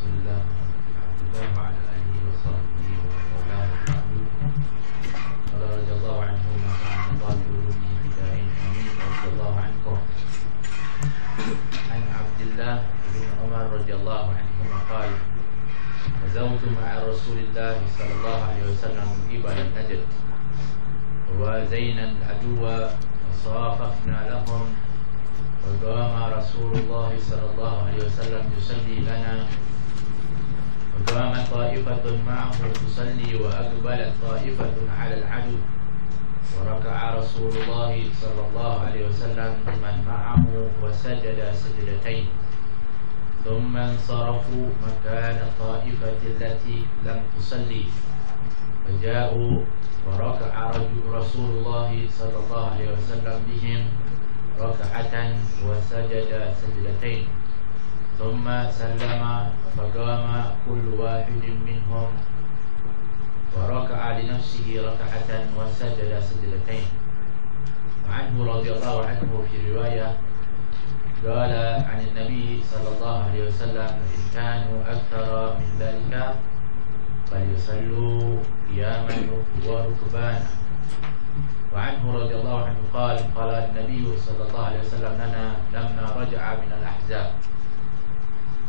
رسول الله وعلى آله وصحبه ومن والاه قال رضي الله عنهم وعن الله بعلومه في دارين آمين رضي الله عنكم. عن عبد الله بن عمر رضي الله عنهما قال غزوت مع رسول الله صلى الله عليه وسلم قبل النجد وزينا العدو وصاففنا لهم وقام رسول الله صلى الله عليه وسلم يصلي لنا وقامت طائفة معه تصلي وأقبلت طائفة على العدو وركع رسول الله صلى الله عليه وسلم لمن معه وسجد سجدتين ثم انصرفوا مكان الطائفة التي لم تصلي فجاءوا وركع رسول الله صلى الله عليه وسلم بهم ركعة وسجد سجدتين ثم سلم فقام كل واحد منهم وركع لنفسه ركعة وسجد سجدتين. وعنه رضي الله عنه في رواية قال عن النبي صلى الله عليه وسلم إن كانوا أكثر من ذلك فليصلوا قياما وركبانا. وعنه رضي الله عنه قال قال النبي صلى الله عليه وسلم لنا لما رجع من الأحزاب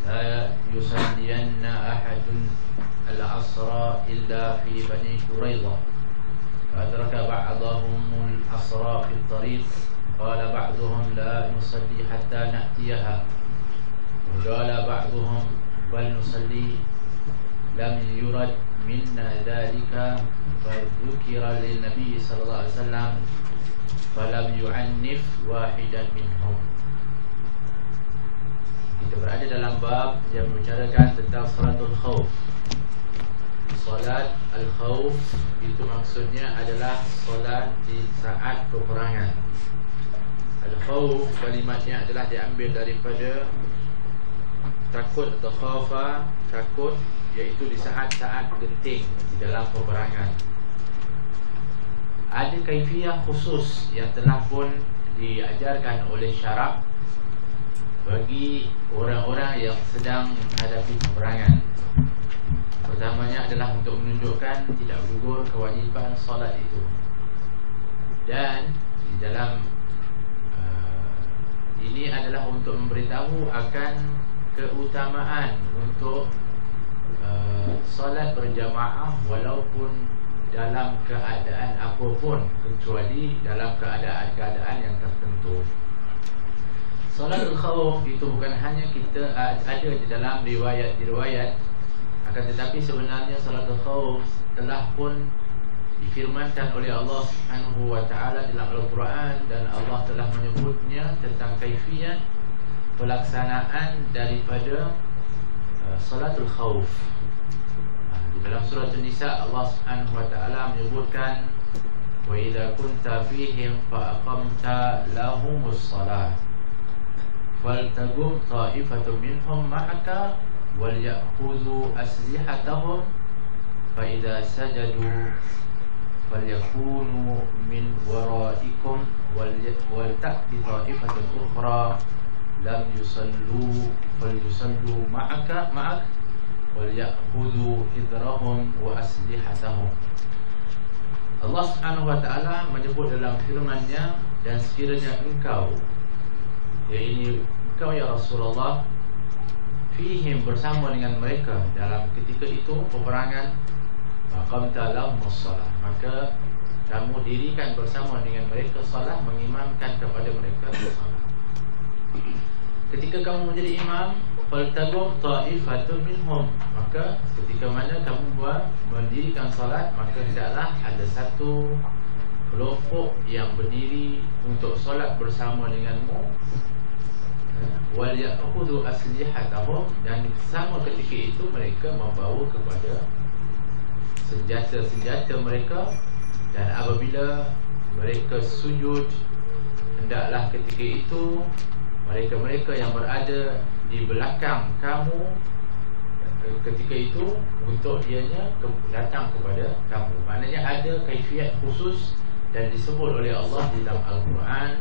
لا يصلين أحد العصر إلا في بني قريظة فأدرك بعضهم العصر في الطريق قال بعضهم لا نصلي حتى نأتيها وقال بعضهم بل نصلي لم يرد منا ذلك فذكر للنبي صلى الله عليه وسلم فلم يعنف واحدا منهم. Kita berada dalam bab yang membicarakan tentang salatul khauf. Salat al-khauf itu maksudnya adalah salat di saat peperangan. Al-khauf kalimatnya adalah diambil daripada takut atau khafa, takut, iaitu di saat-saat genting di dalam peperangan. Ada kaifiah khusus yang telah pun diajarkan oleh syarak bagi orang-orang yang sedang menghadapi peperangan. Pertamanya adalah untuk menunjukkan tidak gugur kewajiban solat itu. Dan di dalam ini adalah untuk memberitahu akan keutamaan untuk solat berjamaah walaupun dalam keadaan apapun kecuali dalam keadaan-keadaan yang tertentu. Salatul khauf itu bukan hanya kita ada di dalam riwayat, akan tetapi sebenarnya salatul khauf telah pun difirmankan oleh Allah Subhanahu wa taala dalam Al-Quran, dan Allah telah menyebutnya tentang kaifiat pelaksanaan daripada salatul khauf. Di dalam surah An-Nisa Allah Subhanahu wa taala menyebutkan wa idza kunta fihim fa aqamta lahumus salah faltaqum ta'ifatun minhum ma'aka wal ya'khudhu aslihatahum fa idza sajadu falyakunu min wara'ikum wal ta'ti ta'ifatun ukhra lam yusallu falyusallu ma'ak wal ya'khudhu hidrahum wa aslihatahum. Allah Subhanahu wa taala menyebut dalam firman-Nya, dan sekiranya engkau, yaitu engkau ya Rasulullah, fihim bersama dengan mereka dalam ketika itu peperangan, maqamta lahumus salah, maka kamu dirikan bersama dengan mereka salat, mengimamkan kepada mereka salat. Ketika kamu menjadi imam, faltaqum ta'ifatun minhum, maka ketika mana kamu mendirikan salat, maka hendaklah ada satu kelompok yang berdiri untuk solat bersama denganmu. Wal ya'khudhu aslihatahum, dan sama ketika itu mereka membawa kepada senjata-senjata mereka, dan apabila mereka sujud, hendaklah ketika itu mereka-mereka yang berada di belakang kamu ketika itu untuk dianya datang kepada kamu. Maknanya ada kaifiat khusus dan disebut oleh Allah di dalam Al-Quran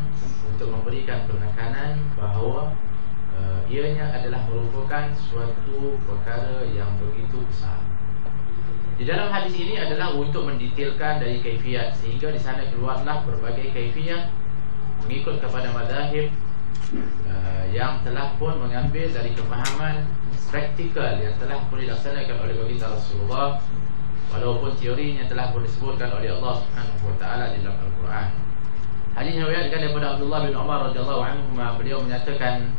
untuk memberikan penekanan bahawa ianya adalah merupakan suatu perkara yang begitu besar. Di dalam hadis ini adalah untuk mendetailkan dari kaifiat, sehingga di sana keluarlah berbagai kaifiat mengikut kepada mazahib yang telah pun mengambil dari kefahaman praktikal yang telah pun dilaksanakan oleh baginda Rasulullah, walaupun teorinya telah pun disebutkan oleh Allah Subhanahu wa taala di dalam Al-Quran. Hadis yang diriwayatkan daripada Abdullah bin Umar radhiyallahu anhu, beliau menyatakan,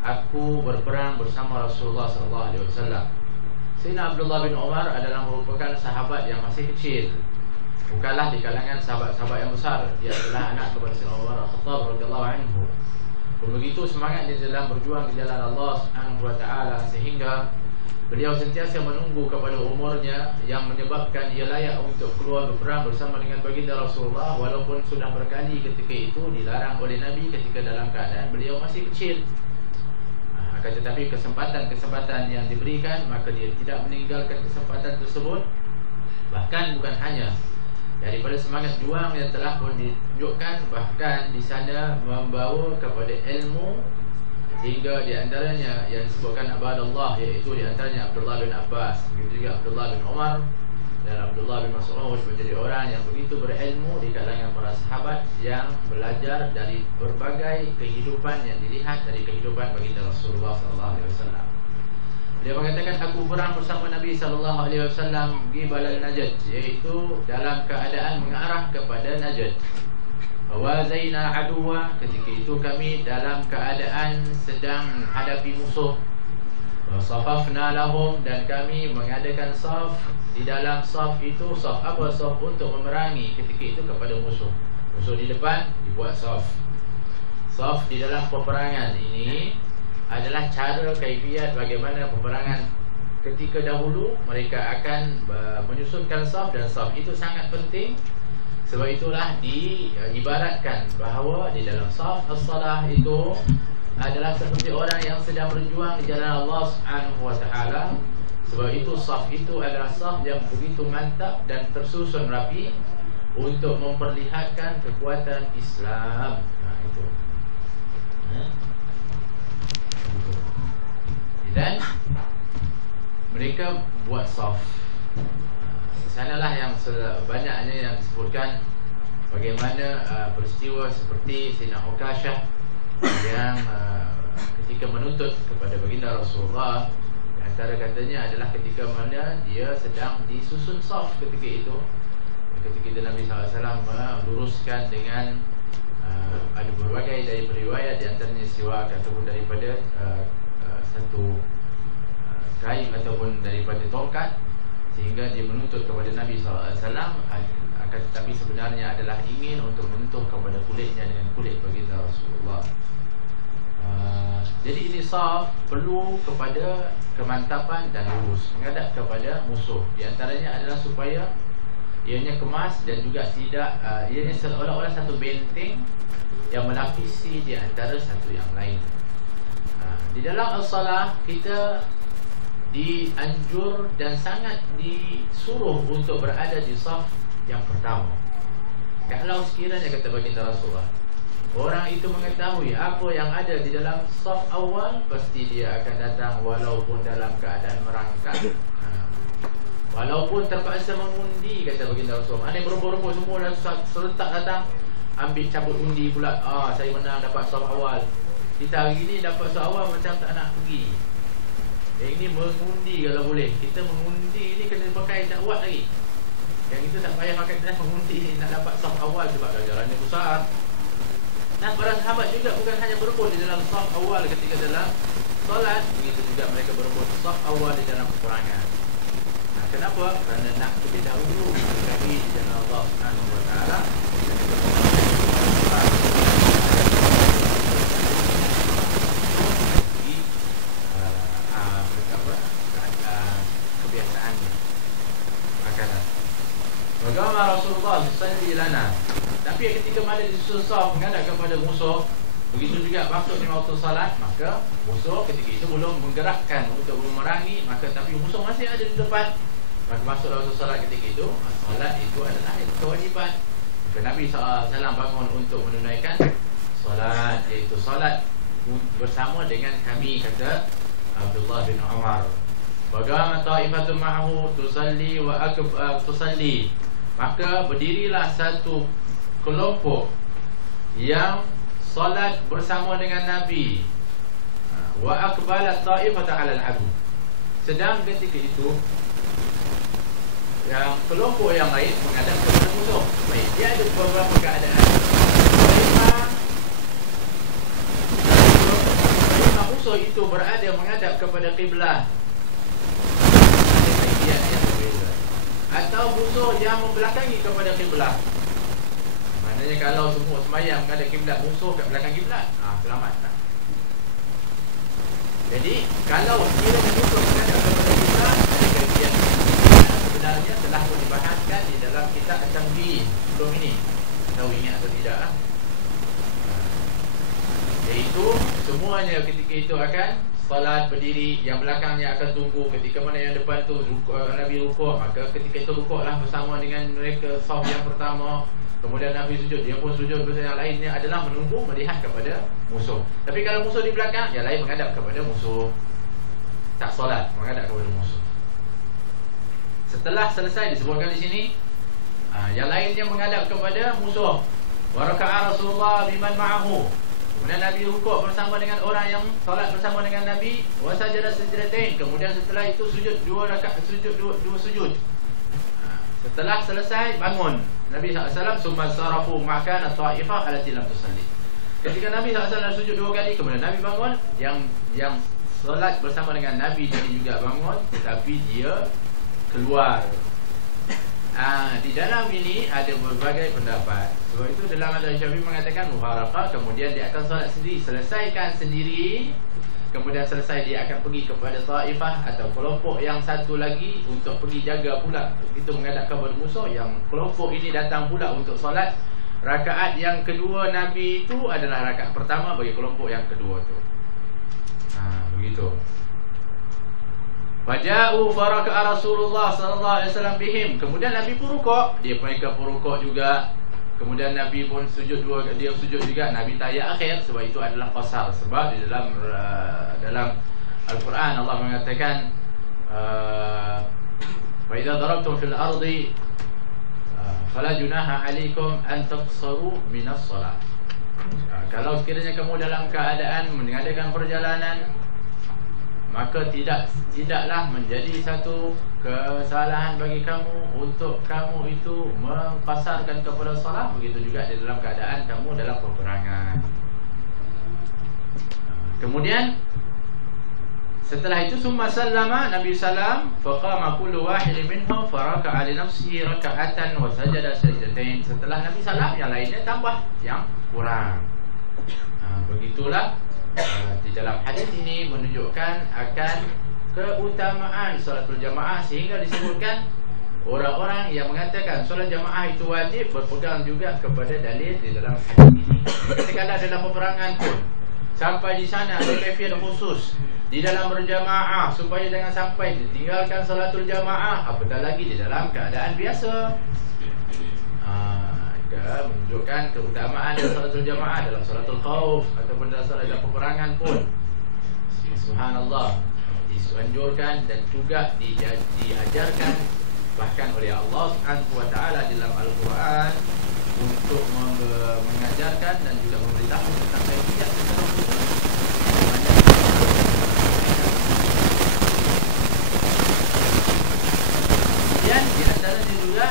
aku berperang bersama Rasulullah sallallahu alaihi wasallam. Sayyidina Abdullah bin Umar adalah merupakan sahabat yang masih kecil, bukanlah di kalangan sahabat-sahabat yang besar. Dia adalah anak kepada Sayyidina Umar Al-Khattab radhiyallahu anhu. Begitu semangatnya dalam berjuang di jalan Allah Subhanahu wa taala, sehingga beliau sentiasa menunggu kepada umurnya yang menyebabkan ia layak untuk keluar berperang bersama dengan baginda Rasulullah, walaupun sudah berkali ketika itu dilarang oleh Nabi ketika dalam keadaan beliau masih kecil. Akan tetapi kesempatan-kesempatan yang diberikan, maka dia tidak meninggalkan kesempatan tersebut. Bahkan bukan hanya daripada semangat juang yang telah pun ditunjukkan, bahkan di sana membawa kepada ilmu, hingga di antaranya yang disebutkan abadallah, iaitu di antaranya Abdullah bin Abbas, begitu juga Abdullah bin Umar dan Abdullah bin Mas'ud menjadi orang yang begitu berilmu di kalangan para sahabat, yang belajar dari berbagai kehidupan yang dilihat dari kehidupan baginda Rasulullah SAW. Dia mengatakan, aku berang bersama Nabi SAW di Balal Najd, iaitu dalam keadaan mengarah kepada Najd. Wazaina aduwa, ketika itu kami dalam keadaan sedang hadapi musuh. Safafna lahum, dan kami mengadakan saf. Di dalam saf itu, saf apa? Saf untuk memerangi ketika itu kepada musuh. Musuh di depan, dibuat saf. Saf di dalam peperangan ini adalah cara kaifiat bagaimana peperangan ketika dahulu. Mereka akan menyusunkan saf, dan saf itu sangat penting. Sebab itulah diibaratkan bahawa di dalam saf as-salah itu adalah seperti orang yang sedang berjuang di jalan Allah Subhanahu wa taala. Sebab itu saf itu adalah saf yang begitu mantap dan tersusun rapi untuk memperlihatkan kekuatan Islam. Itu. Dan mereka buat saf. Di sanalah yang banyaknya yang disebutkan bagaimana peristiwa seperti Sayyidina Uqashah yang ketika menuntut kepada baginda Rasulullah, antara katanya adalah ketika mana dia sedang disusun saf ketika itu. Ketika itu Nabi SAW meluruskan dengan ada berbagai dari riwayat, di antaranya siwak ataupun daripada satu kain ataupun daripada tongkat, sehingga dia menuntut kepada Nabi SAW. Akan tetapi sebenarnya adalah ingin untuk menyentuh kepada kulitnya dengan kulit baginda Rasulullah. Jadi ini saf perlu kepada kemantapan dan lurus menghadap kepada musuh. Di antaranya adalah supaya ianya kemas dan juga tidak ianya seolah-olah satu benteng yang melapisi di antara satu yang lain. Di dalam as-salah kita dianjur dan sangat disuruh untuk berada di saf yang pertama. Kalau sekiranya kata baginda Rasulullah, orang itu mengetahui apa yang ada di dalam saf awal, pasti dia akan datang walaupun dalam keadaan merangkak, walaupun terpaksa mengundi, kata baginda Rasulullah. Ini berumpun-rumpun semua dah serentak datang, ambil cabut undi pula. Saya menang dapat saf awal. Kita hari ni dapat saf awal macam tak nak pergi. Yang ini mengundi kalau boleh. Kita mengundi ni kena pakai dakwat lagi. Yang itu tak payah pakai telah mengundi nak dapat saf awal sebab ganjarannya besar. Nah, para sahabat juga bukan hanya berebut di dalam saf awal ketika dalam solat, begitu juga mereka berebut saf awal di dalam peperangan. Nah, kenapa? Kerana nak lebih dahulu kami di jalan Allah Subhanahu wa taala. Kebiasaannya makanan. Bagaimana Rasulullah sallallahu lana. Tapi ketika mana disusun saf menghadap kepada musuh, begitu juga masuk di waktu salat, maka musuh ketika itu belum menggerakkan untuk memerangi, maka tapi musuh masih ada di depan. Maka masuk waktu salat ketika itu, salat itu adalah kewajiban. Maka Nabi SAW bangun untuk menunaikan salat, iaitu salat bersama dengan kami, kata Abdullah bin Umar. Bagaimana ta'ifatun ma'ahu tusalli wa tusalli, maka berdirilah satu kelompok yang solat bersama dengan Nabi. Wa aqbalat ta'ifatu 'ala al-'adu, sedang ketika itu yang kelompok yang lain menghadap kepada musuh. Baik, dia ada beberapa keadaan. Pertama, musuh itu berada menghadap kepada kiblat, ada kaifiat yang berbeza. Atau musuh yang membelakangi kepada kiblat. Maknanya kalau semua sembahyang menghadap kiblat, musuh kat belakang kiblat, selamat tak? Jadi kalau kira musuh menghadap kepada kiblat, ada kaifiat. Sebenarnya telah pun dibahaskan di dalam kitab At-Tamhin sebelum ini. Tahu ingat atau tidak? Iaitu semuanya ketika itu akan salat berdiri, yang belakangnya akan tunggu. Ketika mana yang depan tu Nabi rukuk, maka ketika itu rukuklah bersama dengan mereka saf yang pertama. Kemudian Nabi sujud, dia pun sujud bersama. Yang lainnya adalah menunggu melihat kepada musuh. Tapi kalau musuh di belakang, yang lain menghadap kepada musuh, tak salat, menghadap kepada musuh. Setelah selesai disebutkan di sini, yang lainnya menghadap kepada musuh. Wa raka'a Rasulullah biman ma'ahu, kemudian Nabi rukuk bersama dengan orang yang salat bersama dengan Nabi. Wa sajada sajdatain, kemudian setelah itu sujud dua rakaat, dua sujud. Setelah selesai bangun Nabi SAW, summa sarafu ma'kan at-ta'ifah allati lam tusalli. Ketika Nabi SAW sujud dua kali, kemudian Nabi bangun, yang salat bersama dengan Nabi tadi juga bangun, tetapi dia keluar. Di dalam ini ada berbagai pendapat. Sebab itu dalam mazhab Syafi'i mengatakan muharaqah, kemudian dia akan solat sendiri, selesaikan sendiri, kemudian selesai dia akan pergi kepada taifah atau kelompok yang satu lagi untuk pergi jaga pula, itu menghadap kepada musuh. Yang kelompok ini datang pula untuk solat rakaat yang kedua Nabi itu adalah rakaat pertama bagi kelompok yang kedua tu. Begitu. Faja'u faraka'a Rasulullah sallallahu alaihi wasallam bihim, kemudian Nabi pun rukuk, mereka pun rukuk juga. Kemudian Nabi pun sujud dia sujud juga. Nabi tayat akhir, sebab itu adalah qasar. Sebab di dalam Al-Quran Allah mengatakan wa idza darabtum fil ardi fala junaha 'alaikum an taqsaru minas shalah. Kalau sekiranya kamu dalam keadaan mengadakan perjalanan, maka tidaklah menjadi satu kesalahan bagi kamu untuk kamu itu mengqasarkan kepada salat. Begitu juga di dalam keadaan kamu dalam peperangan. Kemudian setelah itu summa sallama, Nabi salam, faqama kullu wahidin minhum faraka'a li nafsihi raka'atan wa sajada sajdatain. Setelah Nabi salam, yang lainnya tambah yang kurang. Begitulah. Di dalam hadis ini menunjukkan akan keutamaan solatul jamaah, sehingga disebutkan orang-orang yang mengatakan solat jamaah itu wajib berpegang juga kepada dalil di dalam hadis ini. Ketika dalam peperangan pun sampai di sana ada kaifiat khusus di dalam berjamaah supaya jangan sampai ditinggalkan solatul jamaah, apatah lagi di dalam keadaan biasa. Menunjukkan keutamaan dalam salatul jamaah, dalam salatul khauf ataupun dalam salat peperangan pun. Subhanallah, dianjurkan dan juga diajarkan bahkan oleh Allah Subhanahu wa taala dalam Al-Quran untuk mengajarkan dan juga memberitahu tentang kaifiat secara khusus. Dan di antaranya juga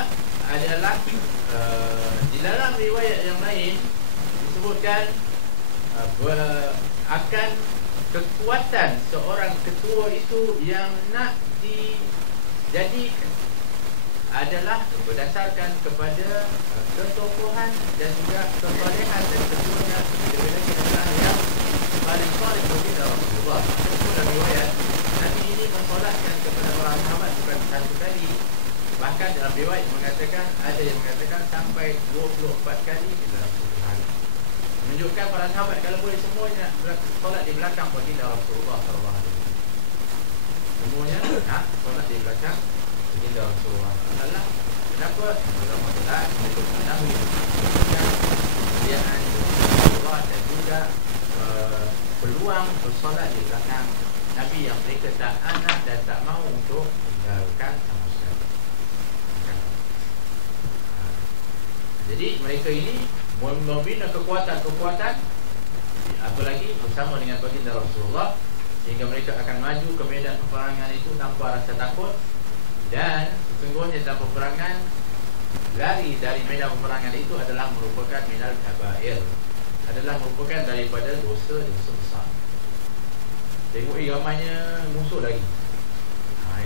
adalah di dalam riwayat yang lain disebutkan akan kekuatan seorang ketua itu yang nak dijadikan adalah berdasarkan kepada ketokohan dan juga kesolehan dan ketuanya. Diberikan adalah yang paling soleh bagi Rasulullah. Itu dalam riwayat Nabi ini mensolatkan kepada para sahabat bukan satu kali. Bahkan dalam riwayat mengatakan, ada yang mengatakan sampai 24 kali di dalam satu hari. Menunjukkan para sahabat kalau boleh semuanya solat di belakang baginda Rasulullah sallallahu alaihi wasallam. Semuanya solat di belakang baginda Rasulullah. Allah, kenapa? Dalam masalah untuk mengetahui kemuliaan Rasulullah dan juga peluang bersolat di belakang Nabi yang mereka tak anak dan tak mahu untuk tinggalkan sama sekali. Jadi mereka ini membina kekuatan-kekuatan, apalagi bersama dengan baginda Rasulullah, sehingga mereka akan maju ke medan peperangan itu tanpa rasa takut. Dan sesungguhnya dalam peperangan, lari dari medan peperangan itu adalah merupakan minal kabair, adalah merupakan daripada dosa-dosa besar. Tengok ramainya musuh lagi,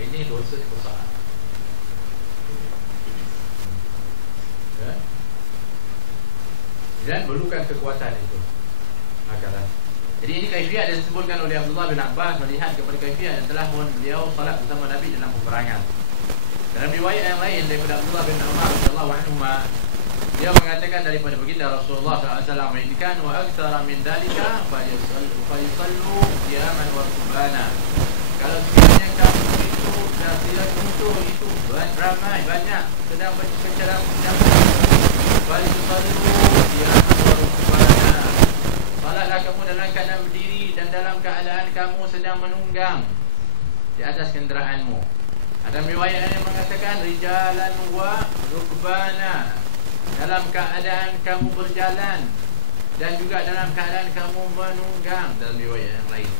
ini dosa besar. Dan perlukan kekuatan itu. Jadi ini kaifiat yang disebutkan oleh Abdullah bin Abbas, melihat kepada kaifiat dan telah pun beliau salat bersama Nabi dalam peperangan. Dalam riwayat yang lain daripada Abdullah bin Umar radhiyallahu anhu, dia mengatakan daripada baginda Rasulullah SAW mengingatkan, wa aktsara min dalika fayusallu qiyaman wa rukbana. Kalau sekiranya kamu itu dan tidak musuh itu ramai banyak sedang berbicara fayusallu qiyaman wa rukbana. Salatlah kamu dalam keadaan berdiri dan dalam keadaan kamu sedang menunggang di atas kenderaanmu. Ada riwayat yang mengatakan rijalan wa rukbana, dalam keadaan kamu berjalan dan juga dalam keadaan kamu menunggang, dalam riwayat yang lain.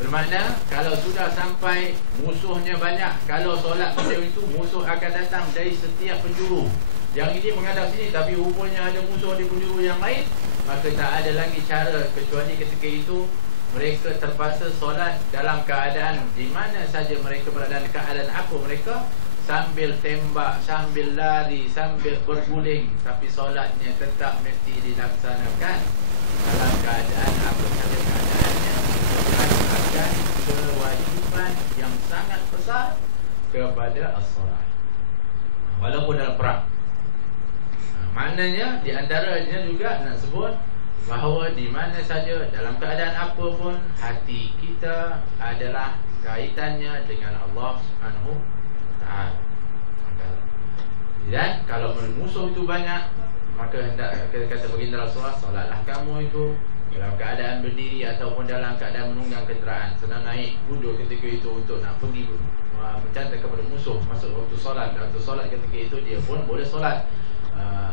Bermakna kalau sudah sampai musuhnya banyak, kalau solat macam itu musuh akan datang dari setiap penjuru. Yang ini menghadap sini tapi rupanya ada musuh di penjuru yang lain, maka tak ada lagi cara kecuali ketika itu mereka terpaksa solat dalam keadaan di mana saja mereka berada, dalam keadaan apa mereka, sambil tembak, sambil lari, sambil berguling, tapi solatnya tetap mesti dilaksanakan dalam keadaan apa saja keadaannya, akan kewajiban yang sangat besar kepada as-solat walaupun dalam perang. Maknanya di antaranya juga nak sebut bahawa di mana saja dalam keadaan apa pun hati kita adalah kaitannya dengan Allah Subhanahu Ta'ala. Dan kalau musuh itu banyak, maka hendak kata baginda Rasulullah, solatlah kamu itu dalam keadaan berdiri ataupun dalam keadaan menunggang kenderaan, sedang naik kuda ketika itu untuk nak pergi mencantik kepada musuh. Masuk waktu solat, waktu solat ketika itu dia pun boleh solat.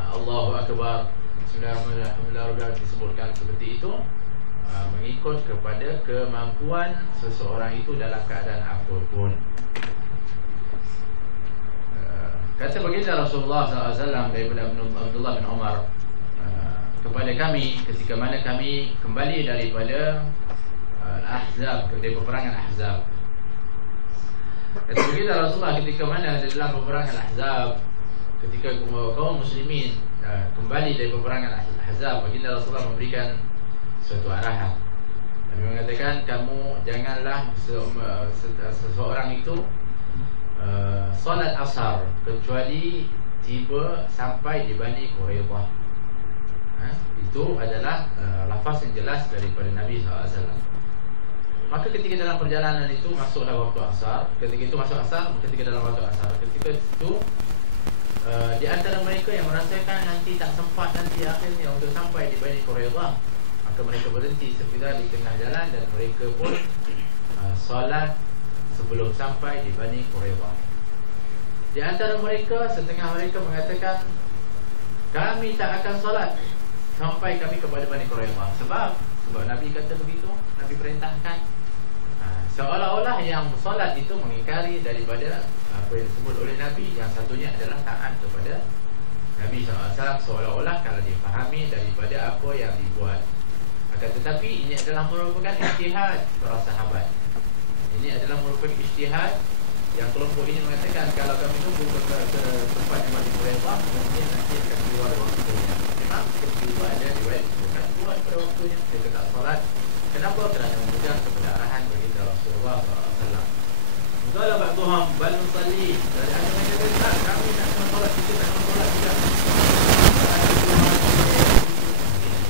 Allahu Akbar, Bismillahirrahmanirrahim disebutkan seperti itu, mengikut kepada kemampuan seseorang itu dalam keadaan apapun. Kata baginda Rasulullah SAW daripada Abdullah bin Umar kepada kami ketika mana kami kembali daripada Ahzab, dari peperangan Ahzab. Kata baginda Rasulullah ketika mana dalam peperangan Ahzab, ketika kaum muslimin kembali dari peperangan Ahzab, baginda Rasulullah memberikan suatu arahan. Nabi mengatakan, kamu janganlah seseorang itu solat asar kecuali tiba sampai di Bani Quraidah. Itu adalah lafaz yang jelas daripada Nabi SAW. Maka ketika dalam perjalanan itu masuklah waktu asar. Ketika itu masuk asar, ketika dalam waktu asar, ketika itu di antara mereka yang merasakan nanti tak sempat nanti akhirnya untuk sampai di Bani Quraidah, maka mereka berhenti sekejap di tengah jalan dan mereka pun solat sebelum sampai di Bani Quraidah. Di antara mereka, setengah mereka mengatakan, kami tak akan solat sampai kami kepada Bani Quraidah. Sebab Nabi kata begitu, Nabi perintahkan. Seolah-olah yang solat itu mengingkari daripada apa yang disebut oleh Nabi. Yang satunya adalah taat kepada Nabi SAW, seolah-olah kalau dipahami daripada apa yang dibuat. Akan tetapi ini adalah merupakan ijtihad para sahabat. Ini adalah merupakan ijtihad yang kelompok ini mengatakan, kalau kami tunggu ke tempat yang Bani Quraidah, mungkin nanti akan keluar waktunya. Memang ketika itu ada riwayat bukan keluar pada waktunya, dia tak solat. Kenapa? Kerana memudah kepada arahan baginda Rasulullah SAW. Kalau ba'duhum bal nusalli, dari ada mereka kata, kami nak solat, kita nak solat juga.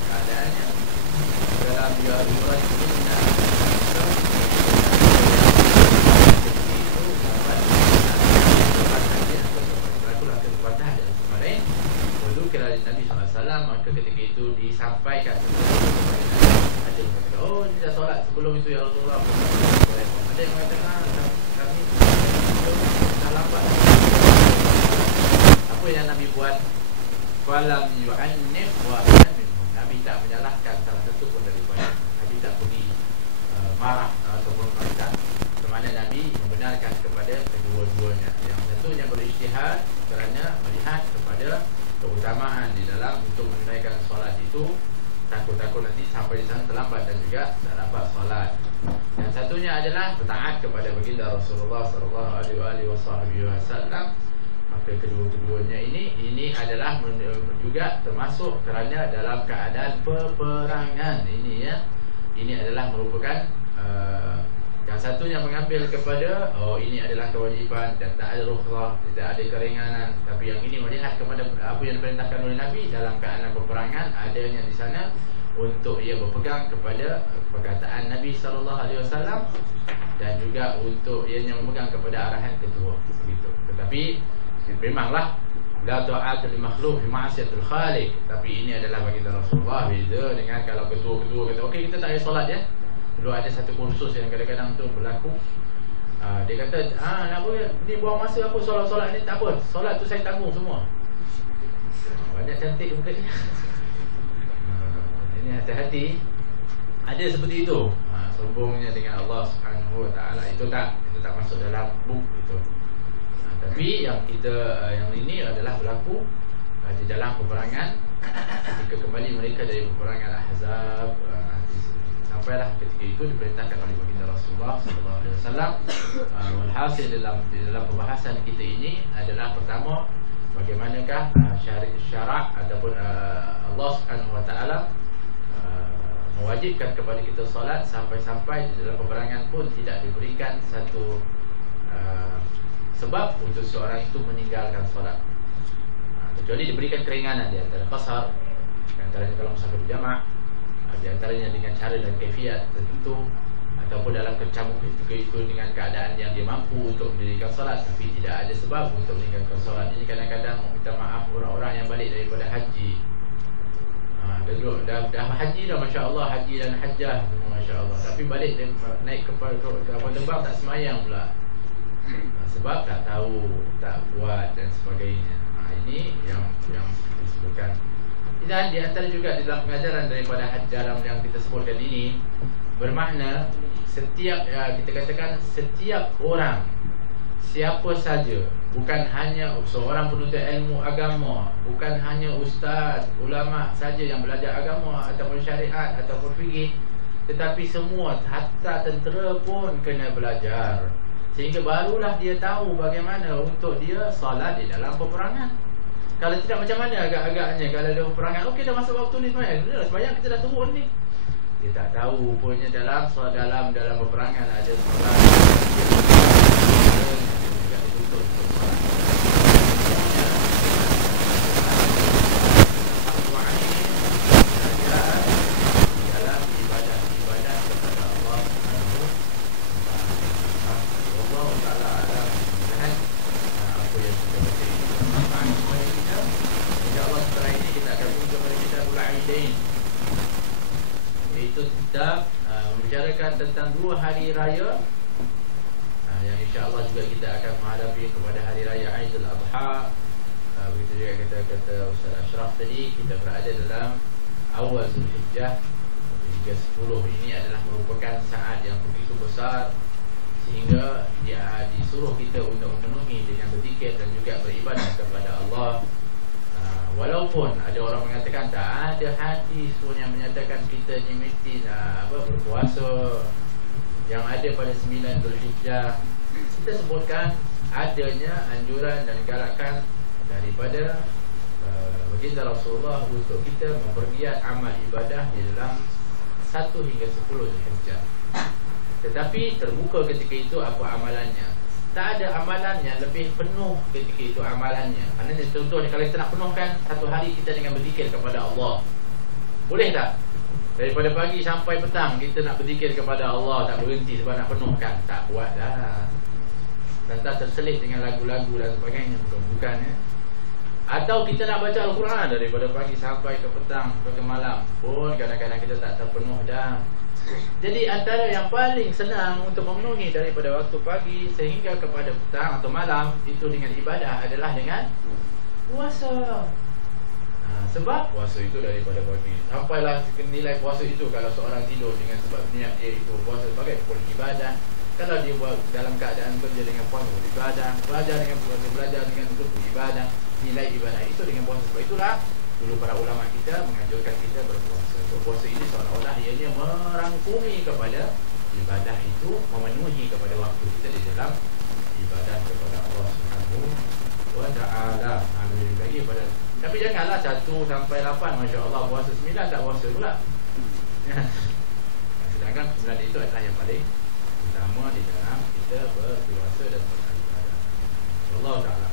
Keadaannya dalam riwayat ini Nabi SAW, maka ketika itu disampaikan kepada Nabi, ada yang kata, oh ini dah solat sebelum itu ya Rasulullah. Ada yang mengatakan kami dah lambat. Apa yang Nabi buat? Falam yu'annif wahidan minhum. Nabi tak menyalahkan salah satu pun daripada. Nabi tak pergi marah ataupun marah. Semana Nabi membenarkan kepada kedua-duanya. Yang satunya berijtihad kerana melihat kepada keutamaan di dalam untuk menunaikan solat itu. Takut-takut nanti sampai di sana terlambat dan juga tak dapat solat. Yang satunya adalah bertaat kepada baginda Rasulullah sallallahu alaihi wasallam. Maka kedua-duanya ini adalah juga termasuk kerana dalam keadaan peperangan ini ya. Ini adalah merupakan yang satunya mengambil kepada ini adalah kewajiban dan tak ada rukhsah, tidak ada keringanan. Tapi yang ini melihat kepada apa yang diperintahkan oleh Nabi dalam keadaan peperangan, adanya di sana untuk ia berpegang kepada perkataan Nabi SAW dan juga untuk ianya memegang kepada arahan ketua begitu. Tetapi memanglah la ta'ata li makhluq fi ma'siyatil khaliq, tapi ini adalah baginda Rasulullah. Beza dengan kalau ketua-ketua kata okey kita tak payah solat ya. Dulu ada satu kursus yang kadang-kadang tu berlaku. Dia kata, nak apa ni buang masa aku solat-solat ni tak apa. Solat tu saya tanggung semua. Banyak cantik muka dia. Ini hati-hati. Ada seperti itu. Sombongnya dengan Allah Subhanahu Wa Taala. Itu tak masuk dalam buk itu. Tapi yang yang ini adalah berlaku di dalam peperangan ketika kembali mereka dari peperangan Ahzab. Sampailah ketika itu diperintahkan oleh baginda Rasulullah sallallahu alaihi wasallam. Walhasil dalam pembahasan kita ini adalah pertama bagaimanakah syarak ataupun Allah Subhanahu wa taala mewajibkan kepada kita solat sampai-sampai di dalam peperangan pun tidak diberikan satu sebab untuk seorang itu meninggalkan solat. Kecuali diberikan keringanan di antara qasar, di antaranya kalau musafir berjamaah, di antaranya dengan cara dan kaifiat tertentu, ataupun dalam kecamuk itu dengan keadaan yang dia mampu untuk mendirikan solat tapi tidak ada sebab untuk meninggalkan solat. Ini kadang-kadang minta maaf orang-orang yang balik daripada haji. Dah haji dah masya-Allah, haji dan hajjah masya-Allah, tapi balik naik ke kapal terbang tak semayang pula. Sebab tak tahu, tak buat dan sebagainya. Ini yang disebutkan. Dan di antara juga di dalam pengajaran daripada dalam yang kita sebutkan ini bermakna setiap kita katakan setiap orang, siapa saja, bukan hanya seorang penuntut ilmu agama, bukan hanya ustaz, ulama saja yang belajar agama ataupun syariat ataupun fikih, tetapi semua, hatta tentera pun kena belajar. Sehingga barulah dia tahu bagaimana untuk dia salat di dalam peperangan. Kalau tidak macam mana agak-agaknya kalau ada peperangan, okey dah masuk waktu ni sembahyang kita dah turun ni. Dia tak tahu rupanya dalam peperangan ada solat. Tidak dituntut untuk solat. Dalam ibadah kepada Allah Subhanahu wa taala. Apa yang kita baca ini bermanfaat kepada kita. InsyaAllah setelah ini kita akan pergi kepada Kitabul Aidain, iaitu kitab membicarakan tentang 2 hari raya yang insyaAllah juga kita akan menghadapi kepada hari raya Aidil Adha. Begitu juga kata Ustaz Ashraf tadi, kita berada dalam awal Zulhijjah hingga 10 ini adalah merupakan saat yang begitu besar sehingga dia disuruh kita untuk memenuhi dengan berzikir dan juga beribadah kepada Allah. Walaupun ada orang mengatakan tak ada hadis pun yang menyatakan kita ni mesti berpuasa yang ada pada 9 Zulhijjah. Kita sebutkan adanya anjuran dan galakan daripada baginda Rasulullah untuk kita mempergiat amal ibadah di dalam 1 hingga 10 Zulhijjah. Tetapi terbuka ketika itu apa amalannya. Tak ada amalan yang lebih penuh ketika itu amalannya. Maknanya contohnya kalau kita nak penuhkan satu hari kita dengan berzikir kepada Allah, boleh tak? Daripada pagi sampai petang kita nak berzikir kepada Allah, tak berhenti sebab nak penuhkan. Tak buat dah. Dan tak terselit dengan lagu-lagu dan sebagainya. Bukan ya. Atau kita nak baca Al-Quran daripada pagi sampai ke petang, sampai ke malam pun kadang-kadang kita tak terpenuh dah. Jadi antara yang paling senang untuk memenuhi daripada waktu pagi sehingga kepada petang atau malam itu dengan ibadah adalah dengan puasa. Sebab puasa itu daripada pagi sampailah nilai puasa itu. Kalau seorang tidur dengan sebab niat dia itu puasa sebagai pun ibadah. Kalau dia buat dalam keadaan kerja dengan puasa beribadah, belajar dengan puasa, belajar dengan itu beribadah. Nilai ibadah itu dengan puasa. Sebab itulah dulu para ulama kita menganjurkan kita berpuasa. Berpuasa ini seolah-olah ianya merangkumi kepada ibadah itu, memenuhi kepada waktu kita di dalam ibadah kepada Allah Subhanahu wa ta'ala. Amin. Bagi pada, tapi janganlah 1 sampai 8 masya-Allah puasa, 9 tak puasa pula. Sedangkan 9 itu adalah yang paling utama di dalam kita berpuasa dan beribadah. Allah Taala